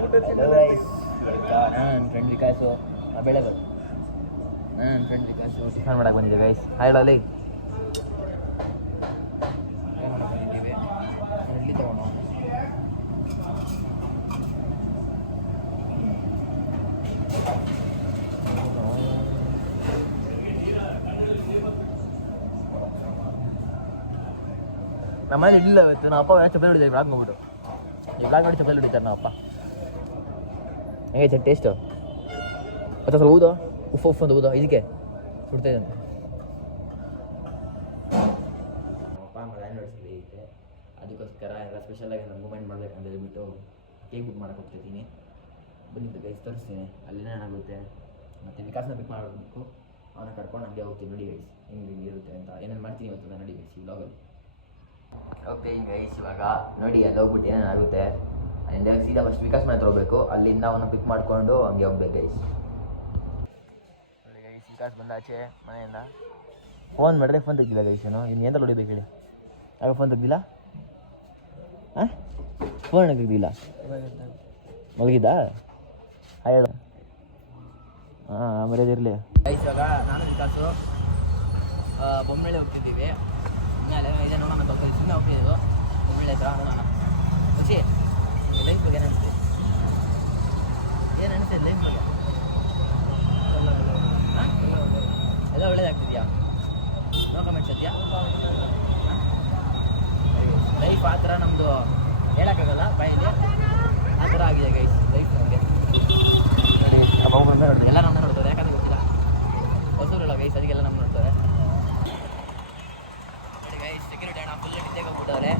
ನನ್ನ ಫ್ರೆಂಡ್ ವಿಕಾಸು ಬೆಳೆಗಳು ನನ್ನ ಫ್ರೆಂಡ್ ವಿಕಾಸು ಟಿಫನ್ ಮಾಡಕ್ಕೆ ಬಂದಿದ್ದೆ ಗೈಸ್. ಹೇಳಲ್ಲಿ ಬಂದಿದ್ದೀವಿ ಇಡ್ಲಿ ತೊಗೊಂಡು ನಮ್ಮ ಮನೇಲಿ ಇಡ್ಲಿಲ್ಲ ಇವತ್ತು. ನಮ್ಮ ಅಪ್ಪ ಚಪ್ಪಲಿ ಹೊಡಿತಾರೆ ಬ್ಲಾಗ್ ನೋಡ್ಬಿಟ್ಟು. ಈ ಬ್ಲಾಗ್ ನೋಡಿ ಚಪ್ಪಲಿ ಹೊಡಿತಾರೆ ನಮ್ಮ ಅಪ್ಪ. ಹೆಂಗೆ ಸರ್ ಟೇಸ್ಟು ಮತ್ತೆ ಸ್ವಲ್ಪ ಊದು ಉಫ್ ಅಂತ ಊದು ಇದಕ್ಕೆ ಸುಡ್ತಾಯಿದೆ ಅಂತ. ಅಪ್ಪ ಆಮೇಲೆ ಆ್ಯನಿವರ್ಸರಿ ಐತೆ, ಅದಕ್ಕೋಸ್ಕರ ಎಲ್ಲ ಸ್ಪೆಷಲಾಗಿ ನಾನು ಮೂಮೆಂಟ್ ಮಾಡಬೇಕಂತ ಹೇಳ್ಬಿಟ್ಟು ಕೇಕ್ ಬುಕ್ ಮಾಡಕ್ಕೆ ಹೋಗ್ತಿದ್ದೀನಿ. ಬಂದಿದ್ದು ಗೈಸ್ ತೋರಿಸ್ತೀನಿ ಅಲ್ಲಿನೇ ಏನಾಗುತ್ತೆ. ಮತ್ತು ವಿಕಾಸನ ಪಿಕ್ ಮಾಡಬೇಕು, ಅವನ ಕರ್ಕೊಂಡು ಹಂಗೆ ಹೋಗ್ತೀನಿ. ನೋಡಿ ಗೈಸ್ ಹಿಂಗೆ ಇರುತ್ತೆ ಅಂತ ಏನೇನು ಮಾಡ್ತೀನಿ ಇವತ್ತು ನೋಡಿ ಗೈಸ್ ಈ ವ್ಲಾಗಲ್ಲಿ ಹೋಗ್ತೀನಿ ಗೈಸ್. ಇವಾಗ ನೋಡಿ ಅಲ್ಲಿ ಹೋಗ್ಬಿಟ್ಟು ಏನೇನಾಗುತ್ತೆ ಅಲ್ಲಿಂದ ಸೀದಾ ಫಸ್ಟ್ ವಿಕಾಸ್ ಮನೆ ಹೋಗ್ಬೇಕು. ಅಲ್ಲಿಂದ ಅವನ್ನ ಪಿಕ್ ಮಾಡಿಕೊಂಡು ಹಂಗೆ ಹೋಗ್ಬೇಕು ಗೈಸ್. ನೋಡಿ ಗೈಸ್ ವಿಕಾಸ್ ಬಂದಾಚೆ ಮನೆಯಿಂದ. ಫೋನ್ ಮಾಡಿದ್ರೆ ಫೋನ್ ತೆಗ್ದಿಲ್ಲ ಗೈಸ್. ಇನ್ನು ಎಂತ ಹೊಡಿಬೇಕು ಹೇಳಿ. ಆಗ ಫೋನ್ ತೆಗ್ದಿಲ್ಲ. ಹಾಂ ಫೋನ್ ತೆಗ್ದಿಲ್ಲ ಮಲಗಿದ್ದ ಹೇಳು. ಹಾಂ ಮರ್ಯಾದಿರಲಿ ಗೈಸ್. ಇವಾಗ ನಾನು ವಿಕಾಸು ಬೊಮ್ಮಳೆ ಹೋಗ್ತಿದ್ದೀವಿ. ಮೇಲೆ ಇದೆ ನೋಡೋಣ ಸ್ವಲ್ಪ ಸುಮ್ಮನೆ ಹೋಗ್ತಿದ್ದು ಬೊಮ್ಮಳೆ ಹತ್ರ ನೋಡೋಣ. ಖುಷಿ ಲೈಫ್ ಬಗ್ಗೆ ಏನು ಅನಿಸ್ತೀವಿ? ಏನು ಅನಿಸ್ತಿದೆ ಲೈಫ್ ಬಗ್ಗೆ? ಎಲ್ಲ ಒಳ್ಳೇದಾಗ್ತಿದೆಯಾ? ನೋ ಕಮೆಂಟ್ಸ್ ಇದೆಯಾ? ಲೈಫ್ ಆ ಥರ ನಮ್ಮದು ಹೇಳೋಕ್ಕಾಗಲ್ಲ ಬಾಯಲ್ಲಿ, ಆ ಥರ ಆಗಿದೆ ಗೈಸ್ ಲೈಫ್ ನಮಗೆ. ನೋಡಿ ನೋಡಿದ್ರೆ ಎಲ್ಲ ನಮ್ಮನ್ನ ನೋಡ್ತಾರೆ, ಯಾಕಂದ್ರೆ ಗೊತ್ತಿಲ್ಲ ಹೊಸೂರಲ್ಲ ಗೈಸ್, ಅದಕ್ಕೆಲ್ಲ ನಮ್ಮ ನೋಡ್ತಾರೆ. ನೋಡಿ ಗೈಸ್ ಸೆಕ್ಯೂರಿಟಿ ಅಣ್ಣ ಫುಲ್ ಡಿಟೇಕ್ ಹೋಗ್ಬಿಟ್ಟವ್ರೆ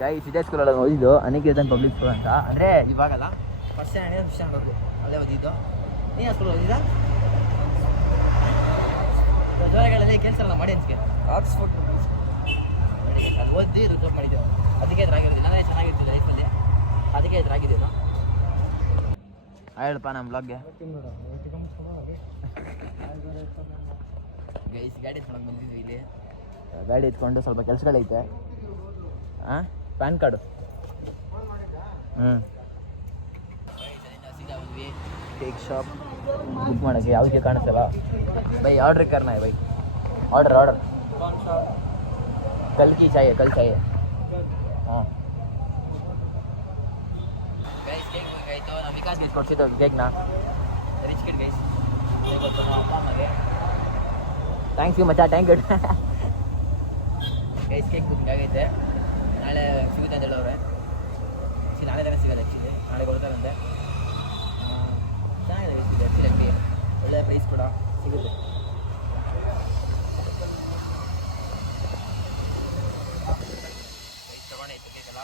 ಗೈಸ್. ಇದೇ ಸ್ಕೂಲಲ್ಲಿ ಓದಿದ್ದು ಅನಿಕೇತನ್ ಪಬ್ಲಿಕ್ ಸ್ಕೂಲ್ ಅಂತ. ಅಂದರೆ ಇವಾಗಲ್ಲ ಫಸ್ಟ್ ಸ್ಟ್ಯಾಂಡರ್ಡ್ ಫಸ್ಟ್ ಸ್ಟ್ಯಾಂಡರ್ಡ್ ಅಲ್ಲೇ ಓದಿದ್ದು. ನೀನು ಆ ಸ್ಕೂಲ್ ಓದಿದ್ದ? ಜ್ವರಗಳಲ್ಲಿ ಕೆಲಸ ಎಲ್ಲ ಮಾಡಿ ಅನ್ಸ್ಕೆ ಆಕ್ಸ್ಫೋರ್ಡ್ ನೋಡಿ ಅದು ಓದಿ ರಿಸರ್ವ್ ಮಾಡಿದ್ದೆವು. ಅದಕ್ಕೆ ಎದುರಾಗಿರೋದಿಲ್ಲ, ನಾನೇ ಚೆನ್ನಾಗಿರ್ತಿದ್ದೆ ಲೈಫಲ್ಲಿ, ಅದಕ್ಕೆ ಎದುರಾಗಿದ್ದೇನು. ಹೇಳಪ್ಪ ನಮ್ಮ ಬ್ಲಾಗ್ಗೆ ಗೈಸ್. ಗಾಡಿ ಎತ್ಕೊಂಡು ಬಂದಿದ್ವಿ ಇಲ್ಲಿ. ಗಾಡಿ ಎತ್ಕೊಂಡು ಸ್ವಲ್ಪ ಕೆಲಸಗಳೈತೆ. ಹಾಂ ಪ್ಯಾನ್ ಕಾರ್ಡು ಸೀದಾ ಹೋದ್ವಿ ಕೇಕ್ ಶಾಪ್ ಬುಕ್ ಮಾಡೋಕ್ಕೆ. ಯಾವುದಕ್ಕೆ ಕಾಣಿಸ್ತಲ್ಲ by order Karni by order ಕಲ್ ಕಿ ಚಾಯೆ ಕಲ್ ಚಾಯೆ. ಹಾಂ ಗೈಸ್ ಕೇಕ್ ಬೇಕಾಯಿತು. ನಾವು ವಿಕಾಸ್ಗೆ ಕೊಡ್ಸಿದ್ದು ಕೇಕ್ನ ರಿಚ್ ಕಿಡ್ ಗೈಸ್. ಗೊತ್ತು ನಮ್ಮ ಅಪ್ಪ ಅಮ್ಮಗೆ ಥ್ಯಾಂಕ್ಸ್ ಯು ಮಚ್ಚಾ, thank you guys. Cake book ಆಗೈತೆ, ನಾಳೆ ಸಿಗುತ್ತೆ ಅಂತ ಹೇಳೋರೆ. ನಾಳೆ ತಾನೇ ಸಿಗೋದು ಆ್ಯಕ್ಚುಲಿ, ನಾಳೆ ಕೊಡ್ತಾರಂತೆ. ಚೆನ್ನಾಗಿದೆ ಆ್ಯಕ್ಚುಲಿ, ಒಳ್ಳೆ ಪ್ರೈಸ್ ಕೂಡ ಸಿಗುತ್ತೆ. ಪ್ರೈಸ್ ತೊಗೊಂಡೈತೆ ಕೇಕಲ್ಲ.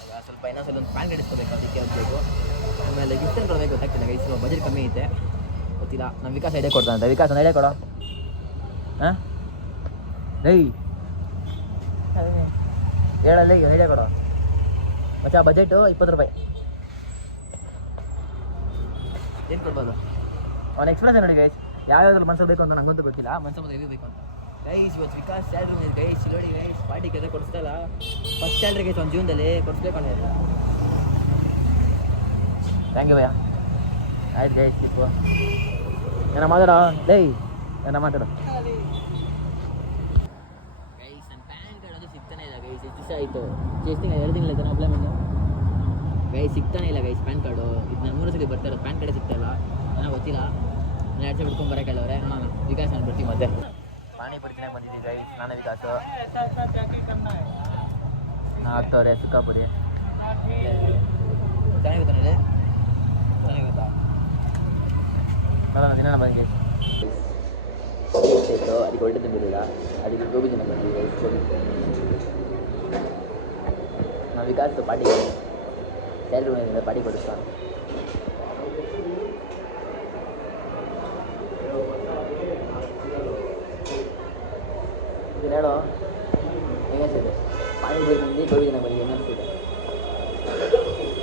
ಆಗ ಸ್ವಲ್ಪ ಇನ್ನೊಂದ್ಸಲ ಒಂದು ಪ್ಯಾನ್ ಗಡಿಸ್ಕೋಬೇಕು, ಅದಕ್ಕೆ ಹೋಗ್ಬೇಕು. ಆಮೇಲೆ ಗಿಫ್ಟನ್ನು ಕೊಡಬೇಕು ಗೊತ್ತಾಗ್ತಿಲ್ಲ ಗೈಸ್. ಬಜೆಟ್ ಕಮ್ಮಿ ಐತೆ, ಗೊತ್ತಿಲ್ಲ. ನಮ್ಮ ವಿಕಾಸ್ ಐಡಿಯಾ ಕೊಡ್ತಾನಂತೆ. ವಿಕಾಸ್ ಒಂದು ಐಡಿಯಾ ಕೊಡೋ. ಹಾಂ ಏಯ್ ಹೇಳಲ್ಲ ಈಗ ಐಡಿಯಾ ಕೊಡೋ ಮಚ್ಚಾ. ಬಜೆಟು 20 ರೂಪಾಯಿ. ಏನು ಕೊಡ್ಬೋದು? ಅವನ ಎಕ್ಸ್ಪ್ರೆಸ್ ನೋಡಿ ಗೈಸ್. ಯಾವ್ಯಾವ್ದ್ರಲ್ಲಿ ಮನ್ಸಲ್ಲಿ ಬೇಕು ಅಂತ ನಂಗಂತೂ ಗೊತ್ತಿಲ್ಲ, ಮನ್ಸಲ್ಲಿ ಮತ್ತೆ ಎಲ್ಲಿ ಬೇಕು ಅಂತ ಗೈಸ್. ಇವತ್ತು ವಿಕಾಸ್ ಸ್ಯಾಲ್ರಿ ಮೇಲೆ ಗೈಸ್ ನೋಡಿ ಗೈಸ್. ಪಾರ್ಟಿ ಕತೆ ಕೊಡಿಸ್ತಲ್ಲ, ಫಸ್ಟ್ ಸ್ಯಾಲ್ರಿ ಗೈಸ್ ಒಂದು ಜೀವನದಲ್ಲಿ ಕೊಡಿಸ್ಬೇಕು ಅನ್ನೋದು. ಥ್ಯಾಂಕ್ ಯು ಭಯ್ಯ. ಆಯ್ತು ಗೈಸ್. ಟಿಪ್ಪು ಏನ ಮಾತಾಡೋ ಡೈ ಏನ ಮಾತಾಡೋ ಗೈಸ್. ನನ್ನ ಪ್ಯಾನ್ ಕಾರ್ಡ್ ಅದು ಸಿಗ್ತಾನೆ ಇಲ್ಲ ಗೈಸ್. ಎಷ್ಟು ದಿವಸ ಆಯಿತು, ಎಷ್ಟು ತಿಂಗಳು 2 ತಿಂಗಳು ಆಯ್ತು ಅಪ್ಲೈ ಮಾಡಿ ಗೈಸ್. ಸಿಗ್ತಾನೆ ಇಲ್ಲ ಗೈಸ್ ಪ್ಯಾನ್ ಕಾರ್ಡು. ಇದು ನಾನು 3 ಸಲ ಬರ್ತಾ ಇರೋದು, ಪ್ಯಾನ್ ಕಾರ್ಡೇ ಸಿಗ್ತಾಯಿಲ್ಲ. ನನಗೆ ಗೊತ್ತಿಲ್ಲ, ನಾನು 2 ಸಲ ಬಿಡ್ಕೊಂಡು ಬರೋಕ್ಕಲ್ಲವ್ರೆ. ನೋಡೋಣ ವಿಕಾಸ್ ನಾನು ಬರ್ತೀವಿ ಮತ್ತೆ. ಪಾನಿಪುರಿ ತಿನ್ನಕ್ಕೆ ಬಂದಿದ್ದೀವಿ ಗೈಸ್, ನಾನು ವಿಕಾಸು. ನಾ ಹಾಕ್ತವ್ರೆ ಸುಕ್ಕಾಪುರಿ. ಚೆನ್ನಾಗಿರುತ್ತಾ ನೋಡಿ, ಚೆನ್ನಾಗಿರುತ್ತಾ ನೋಡೋಣ ದಿನ ಬಂದು ಗೈಸ್. ಇತ್ತು ಅದಕ್ಕೆ ಒಳ್ಳೆ ತುಂಬಿರಲಿಲ್ಲ, ಅದಕ್ಕೆ ಗೋಬಿ ದಿನ ಬಂದಿದ್ದೀವಿ ಗೈಸ್. ಗೋಬಿ ನಾವು ವಿಕಾಸ್ ಪಾರ್ಟಿ ಸ್ಯಾಲ್ರಿ ಮನೆಯಿಂದ ಪಾರ್ಟಿ ಕೊಡಿಸ್ತಾ. ಇದನ್ನ ಹೇಳೋ ಹೆಂಗೆ ಅನಿಸಿದೆ? ಪಾನಿಪುರಿ ತಿಂದು ಗೋಬಿ ದಿನ ಬಂದು ಹೆಂಗೆ ಅನಿಸ್ತಿದೆ?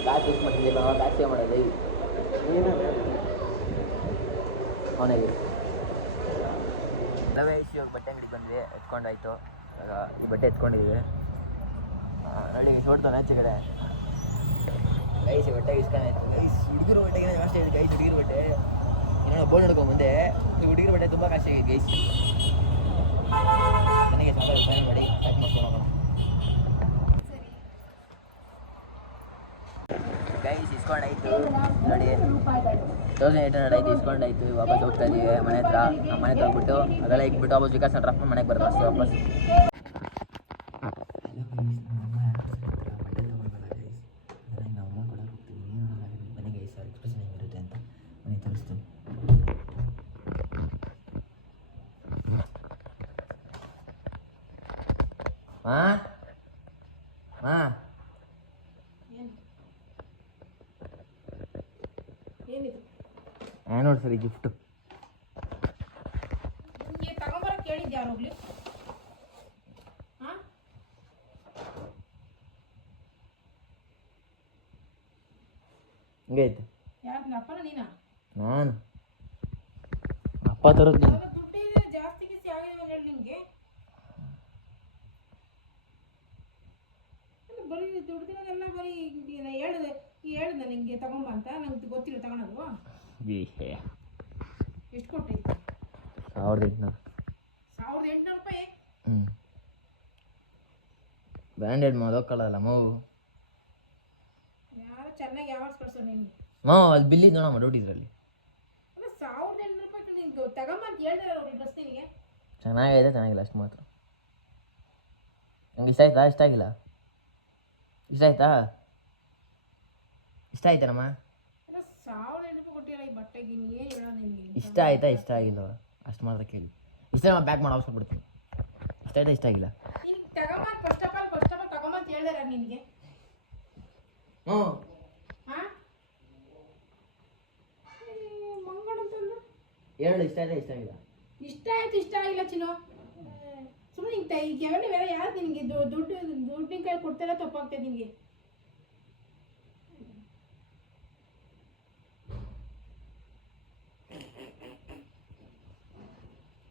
ಕಾಸು ಯೂಸ್ ಮಾಡ್ತಿದ್ದಿಲ್ಲ, ಕಾಸು ಸೇವ್ ಮಾಡೋದು ಅವನಾಗಿ. ರವೇಶ್ ಇವಾಗ ಬಟ್ಟೆ ಅಂಗಡಿಗೆ ಬಂದ್ವಿ, ಎತ್ಕೊಂಡಾಯ್ತು. ಇವಾಗ ಈ ಬಟ್ಟೆ ಎತ್ಕೊಂಡಿದ್ದೀವಿ. ಹಳ್ಳಿಗೆ ಹೊಡ್ತಾನೆ ಆಚೆ ಕಡೆ ಗೈಸ್ ಬಟ್ಟೆ ಇಸ್ಕೊಂಡಾಯ್ತು ಗೈಸ್. ಹುಡುಗರು ಬಟ್ಟೆಗೆ ಕಾಸ್ಟ್ ಆಗಿದೆ ಗೈಸ್. ಹುಡುಗಿರು ಬಟ್ಟೆ ಇನ್ನೊಂದು ಬೋರ್ಡ್ ನೋಡ್ಕೊಂಡು ಮುಂದೆ ಹುಡುಗಿರು ಬಟ್ಟೆ ತುಂಬ ಕಾಸ್ಟ್ ಆಗಿದೆ ಗೈಸ್. ನನಗೆ ಸಾಲ ಫೈನ್ ಮಾಡಿ ಪ್ಯಾಕ್ ಮಾಡ್ಕೊಂಡು ಹೋಗೋಣ ಗೈಸ್. ಇಸ್ಕೊಂಡಾಯ್ತು ನೋಡಿ 1800 ಆಯ್ತು. ಇಸ್ಕೊಂಡಾಯ್ತು. ವಾಪಸ್ ಹೋಗ್ತಾ ಇದ್ದೀವಿ ಮನೆ ಹತ್ರ. ನಮ್ಮ ಮನೆ ಹತ್ರ ಹೋಗ್ಬಿಟ್ಟು ಅದೆಲ್ಲ ಇಕ್ಬಿಟ್ಟು ವಾಪಸ್ ವಿಕಾಸ್ ಡ್ರಾಪ್ ಮಾಡಿ ಮನೆಗೆ ಬರೋದು ಅಷ್ಟೇ ವಾಪಸ್. ಆ್ಯನಿವರ್ಸರಿ ಗಿಫ್ಟು ತಗೊಂಬರಕ್ಕೆ ಕೇಳಿದ್ದೆ ಯಾರು ಹೋಗ್ಲಿ. ಹಾಂ ಹಿಂಗೈತೆ. ಯಾರು ಅಪ್ಪನ ನೀನಾ? ನಾನು ಅಪ್ಪ ತರೋದು ದುಡ್ಡು ಇದೆ ಜಾಸ್ತಿ ಗಿಸ್ತಿ ಆಗಿದೆ ಹೇಳಿ ನಿಂಗೆ. ಬರೀ ದುಡ್ದಿರೋದೆಲ್ಲ ಬರೀ ಹೇಳ್ದೆ ನಿಂಗೆ ತಗೊಂಬ ಅಂತ. ನಂಗೆ ಗೊತ್ತಿಲ್ಲ ತಗೊಳೋದು. ಎಷ್ಟು ಕೊಟ್ಟೈತಿ? 1800. 1800 ರೂಪಾಯಿ? ಬ್ರ್ಯಾಂಡೆಡ್ ಲೋಕಲ್ ಮಗು. ಯಾರು ಚೆನ್ನಾಗಿ ಯಾವಾಗ ಕಳ್ಸೋ ನಿನ್ಗೆ ಅಲ್ಲಿ ಬಿಲ್ಲಿ ನೋಡಮ್ಮ ಡ್ಯೂಟಿ ಇದರಲ್ಲಿ. ಅಲ್ಲ 1800 ರೂಪಾಯಿ ನೀನು ತಗೊಂಬ ಅಂತ ಹೇಳ್ತಾರೆ ಅವ್ರು ಡ್ರೆಸ್ ನಿನಗೆ. ಚೆನ್ನಾಗಿದೆ ಚೆನ್ನಾಗಿಲ್ಲ ಅಷ್ಟು ಮಾತ್ರ. ನಂಗೆ ಇಷ್ಟ ಆಯ್ತಾ? ಇಷ್ಟ ಆಗಿಲ್ಲ? ಇಷ್ಟ ಆಯ್ತಾ? ಇಷ್ಟ ಆಯ್ತಾನಮ್ಮ? 1800 ರೂಪಾಯಿ ಕೊಟ್ಟಿಲ್ಲ ಈ ಬಟ್ಟೆಗೆ. ಏನು ಹೇಳೋ ನಿನಗೆ? ಇಷ್ಟ ಆಯ್ತಾ ಇಷ್ಟ ಆಗಿಲ್ಲ ಅಷ್ಟು ಮಾತ್ರ ಕೇಳಿ. ಇಷ್ಟ ಪ್ಯಾಕ್ ಮಾಡಿ ಆಪ್ಷನ್ ಕೊಡ್ತೀನಿ. ಇಷ್ಟ ಆಯ್ತಾ ಇಷ್ಟ ಆಗಿಲ್ಲ? ನಿನಗೆ ತಗೊಂಬ ಫಸ್ಟ್ ಆಫ್ ಆಲ್ ತಗೊಂಬ ಅಂತ ಹೇಳ್ದಾರ ನಿನಗೆ. ಹ್ಞೂ ಹಾಂ ಮಂಗಳ ಅಂತಂದು ಹೇಳು ಇಷ್ಟ ಆಯ್ತಾ ಇಷ್ಟ ಆಗಿಲ್ಲ? ಇಷ್ಟ ಆಯ್ತು ಇಷ್ಟ ಆಗಿಲ್ಲ ಚಿನ್ನು. ಸುಮ್ಮನೆ ಹಿಂಗೆ ಈಗ ಬೇರೆ ಯಾರು ನಿನಗೆ ದುಡ್ಡಿನ ಕೈ ಕೊಡ್ತಾರ ತಪ್ಪಾಗ್ತದೆ ನಿನಗೆ.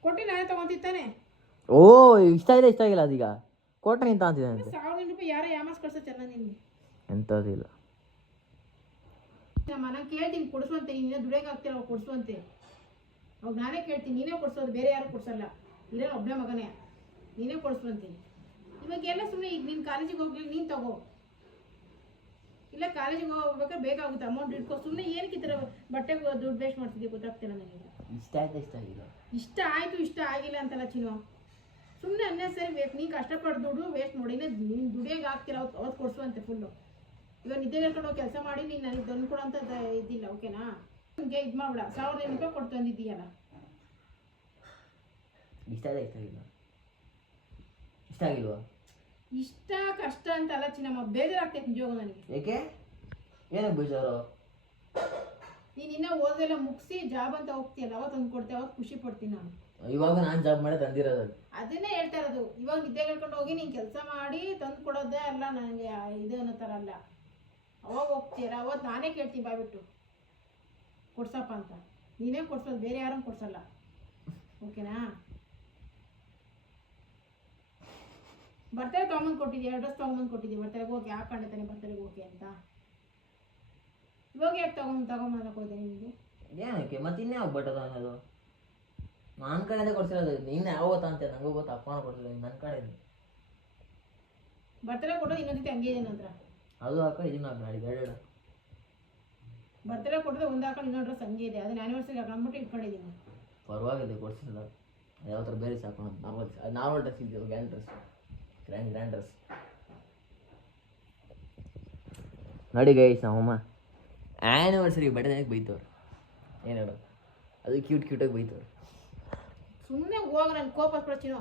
ಕೊಟ್ಟು ನಾನೇ ತಗೊಂತಿತ್ತಾನೆ. ಓ ಇಷ್ಟ ಆಯ್ತಾ ಇಷ್ಟ ಆಗಿಲ್ಲ? ಅದೀಗ ಕೊಟ್ಟರೆ ನಿಂತ ಅಂತಿದ್ದಾನೆ. 1800 ರೂಪಾಯಿ ಯಾರೋ ಯಾಮಾಸ್ ಕಳ್ಸೋ ಚೆನ್ನಾಗಿ ನಿನಗೆ. ಎಂಥದಿಲ್ಲ. ನಾನು ಕೇಳ್ತೀನಿ ಕೊಡಿಸುವಂತೆ. ನೀನೇ ದುಡಿಯೋಕೆ ಆಗ್ತಿಲ್ಲ ಕೊಡಿಸುವಂತೆ. ಅವಾಗ ನಾನೇ ಕೇಳ್ತೀನಿ. ನೀನೇ ಕೊಡಿಸೋದು, ಬೇರೆ ಯಾರು ಕೊಡಿಸಲ್ಲ. ಇರೋ ಒಬ್ಬನೇ ಮಗನೇ ನೀನೇ ಕೊಡಿಸುವಂತೀನಿ. ಇವಾಗೆಲ್ಲ ಸುಮ್ಮನೆ ಈಗ ನೀನು ಕಾಲೇಜಿಗೆ ಹೋಗ್ಲಿಲ್ಲ ನೀನು ತಗೋ. ಇಲ್ಲ ಕಾಲೇಜಿಗೆ ಹೋಗ್ಬೇಕಾದ್ರೆ ಬೇಕಾಗುತ್ತೆ ಅಮೌಂಟ್ ಇಟ್ಕೋ. ಸುಮ್ಮನೆ ಏನಕ್ಕೆ ಈ ಥರ ಬಟ್ಟೆಗೆ ದುಡ್ಡು ವೇಸ್ಟ್ ಮಾಡ್ತಿದ್ದೆ ಗೊತ್ತಾಗ್ತಿಲ್ಲ ನನಗೆ. ಇಷ್ಟ ಆಯ್ತಾ ಇಷ್ಟ ಆಗಿಲ್ಲ? ಇಷ್ಟ ಆಯಿತು ಇಷ್ಟ ಆಗಿಲ್ಲ ಅಂತಲ್ಲ ಚಿನ್ನು. ಸುಮ್ಮನೆ ಅನ್ನೆಸರಿ ಬೇಕು. ನೀನು ಕಷ್ಟಪಟ್ಟು ದುಡ್ಡು ವೇಸ್ಟ್ ಮಾಡಿ ನೀನು ದುಡಿಯೋಕೆ ಆಗ್ತಿಲ್ಲ. ಅವತ್ತು ಕೊಡಿಸುವಂತೆ ಫುಲ್ಲು. ಇವಾಗ ನಿದ್ದೆ ಹೇಳ್ಕೊಂಡು ಹೋಗಿ ಕೆಲಸ ಮಾಡಿ ನೀನು ನನಗೆ ತಂದು ಕೊಡೋಂಥ ಇದಿಲ್ಲ. ಓಕೆನಾ? ನಿಮಗೆ ಇದು ಮಾಡ್ಬಿಡ. 1800 ರೂಪಾಯಿ ಕೊಟ್ಟು ತಂದಿದ್ದೀಯಲ್ಲ. ಇಷ್ಟ ಆಯ್ತಾ ಇಷ್ಟ ಆಗಿಲ್ಲ? ಇಷ್ಟ ಆಗಿಲ್ವಾ? ಇಷ್ಟ ಕಷ್ಟ ಅಂತ ಅಲ್ಲ ಚಿನ್ನಮ್ಮ. ಬೇಜಾರಾಗ್ತೈತೆ ನಿಜವಾಗ ನನಗೆ. ಏಕೆ? ಏನಕ್ಕೆ ಬೇಜಾರು? ನೀನು ಇನ್ನೂ ಓದೆಲ್ಲ ಮುಗಿಸಿ ಜಾಬ್ ಅಂತ ಹೋಗ್ತೀಯಲ್ಲ, ಅವತ್ತು ತಂದು ಕೊಡ್ತೇವೆ. ಅವತ್ತು ಖುಷಿ ಪಡ್ತೀನಿ ನಾನು. ಇವಾಗ ನಾನು ಜಾಬ್ ಮಾಡಿ ತಂದಿರೋದು. ಅದನ್ನೇ ಹೇಳ್ತಾ ಇರೋದು. ಇವಾಗ ನಿದ್ದೆ ಹೇಳ್ಕೊಂಡು ಹೋಗಿ ನೀನು ಕೆಲಸ ಮಾಡಿ ತಂದು ಕೊಡೋದೇ ಅಲ್ಲ ನನಗೆ ಇದು ಅನ್ನೋ ಥರ ಅಲ್ಲ. ಅವಾಗ ಹೋಗ್ತೀಯಲ್ಲ ಅವತ್ತು ನಾನೇ ಕೇಳ್ತೀನಿ ಬಾಯ್ಬಿಟ್ಟು ಕೊಡ್ಸಪ್ಪ ಅಂತ. ನೀನೇ ಕೊಡ್ಸೋದು, ಬೇರೆ ಯಾರೂ ಕೊಡ್ಸಲ್ಲ. ಓಕೆನಾ? ಬರ್ತಡೆ ತೊಗೊಂಬಂದು ಕೊಟ್ಟಿದ್ದೀವಿ. 2 ಡ್ರೆಸ್ ತೊಗೊಂಬಂದು ಕೊಟ್ಟಿದ್ದೀವಿ. ಬರ್ತಡೆಗೆ ಹೋಗಿ ಹಾಕೊಂಡೆ ತಾನೆ ಬರ್ತಡೆಗೆ ಹೋಗಿ ಅಂತ. ಇವಾಗ ಯಾಕೆ ತಗೊಂಬಂದಕ್ಕೆ ಹೋದೆ ನಿಮಗೆ? ಏನಕ್ಕೆ ಮತ್ತೆ ಇನ್ನೇ ಹೋಗ್ಬಿಟ್ಟದ ಅನ್ನೋದು? ನನ್ನ ಕಡೆಯಿಂದ ಕೊಡ್ಸಿರೋದು. ನೀನು ಯಾವತ್ತ ಅಂತ ನನಗೂ ಗೊತ್ತು. ಅಪ್ಪನ ಕೊಡ್ಸಿರೋದು ನನ್ನ ಕಡೆ. ಬರ್ತಡೆ ಕೊಡೋದು ಇನ್ನೊಂದು ಜೊತೆ ಹಂಗೆ ಇದೆ ನಂತರ. ಅದು ಹಾಕ ಇದನ್ನ ಹಾಕಿ ಮಾಡಿ ಬೇಡ. ಬರ್ತಡೆ ಕೊಟ್ಟರೆ ಒಂದು ಹಾಕೊಂಡು ಇನ್ನೊಂದು ಡ್ರೆಸ್ ಹಂಗೆ ಇದೆ. ಅದನ್ನ ಆ್ಯನಿವರ್ಸರಿ ಹಾಕೊಂಡ್ಬಿಟ್ಟು ಇಟ್ಕೊಂಡಿದ್ದೀನಿ. ಪರವಾಗಿಲ್ಲ ಕೊಡ್ಸಿಲ್ಲ. ಯಾವ ಥರ ಬೇರೆ ಸಾಕೊಂಡು ನಾರ್ಮಲ್ ಡ್ರೆಸ್ ಇದೆಯಲ್ಲ, ಗ್ರ್ಯಾಂಡ್ ಡ್ರೆಸ್. ಗ್ರ್ಯಾಂಡ್ ಡ್ರೆಸ್ ನೋಡಿ ಗೈಸ್. ನಮ್ಮಮ್ಮ ಆ್ಯನಿವರ್ಸರಿ ಬಟ್ಟೆ ಬೈತವ್ರು. ಏನು ಹೇಳೋದು? ಅದು ಕ್ಯೂಟಾಗಿ ಬೈತವ್ರು. ಸುಮ್ಮನೆ ಹೋಗ. ನನ್ನ ಕೋಪ ಚಿನ್ನೋ.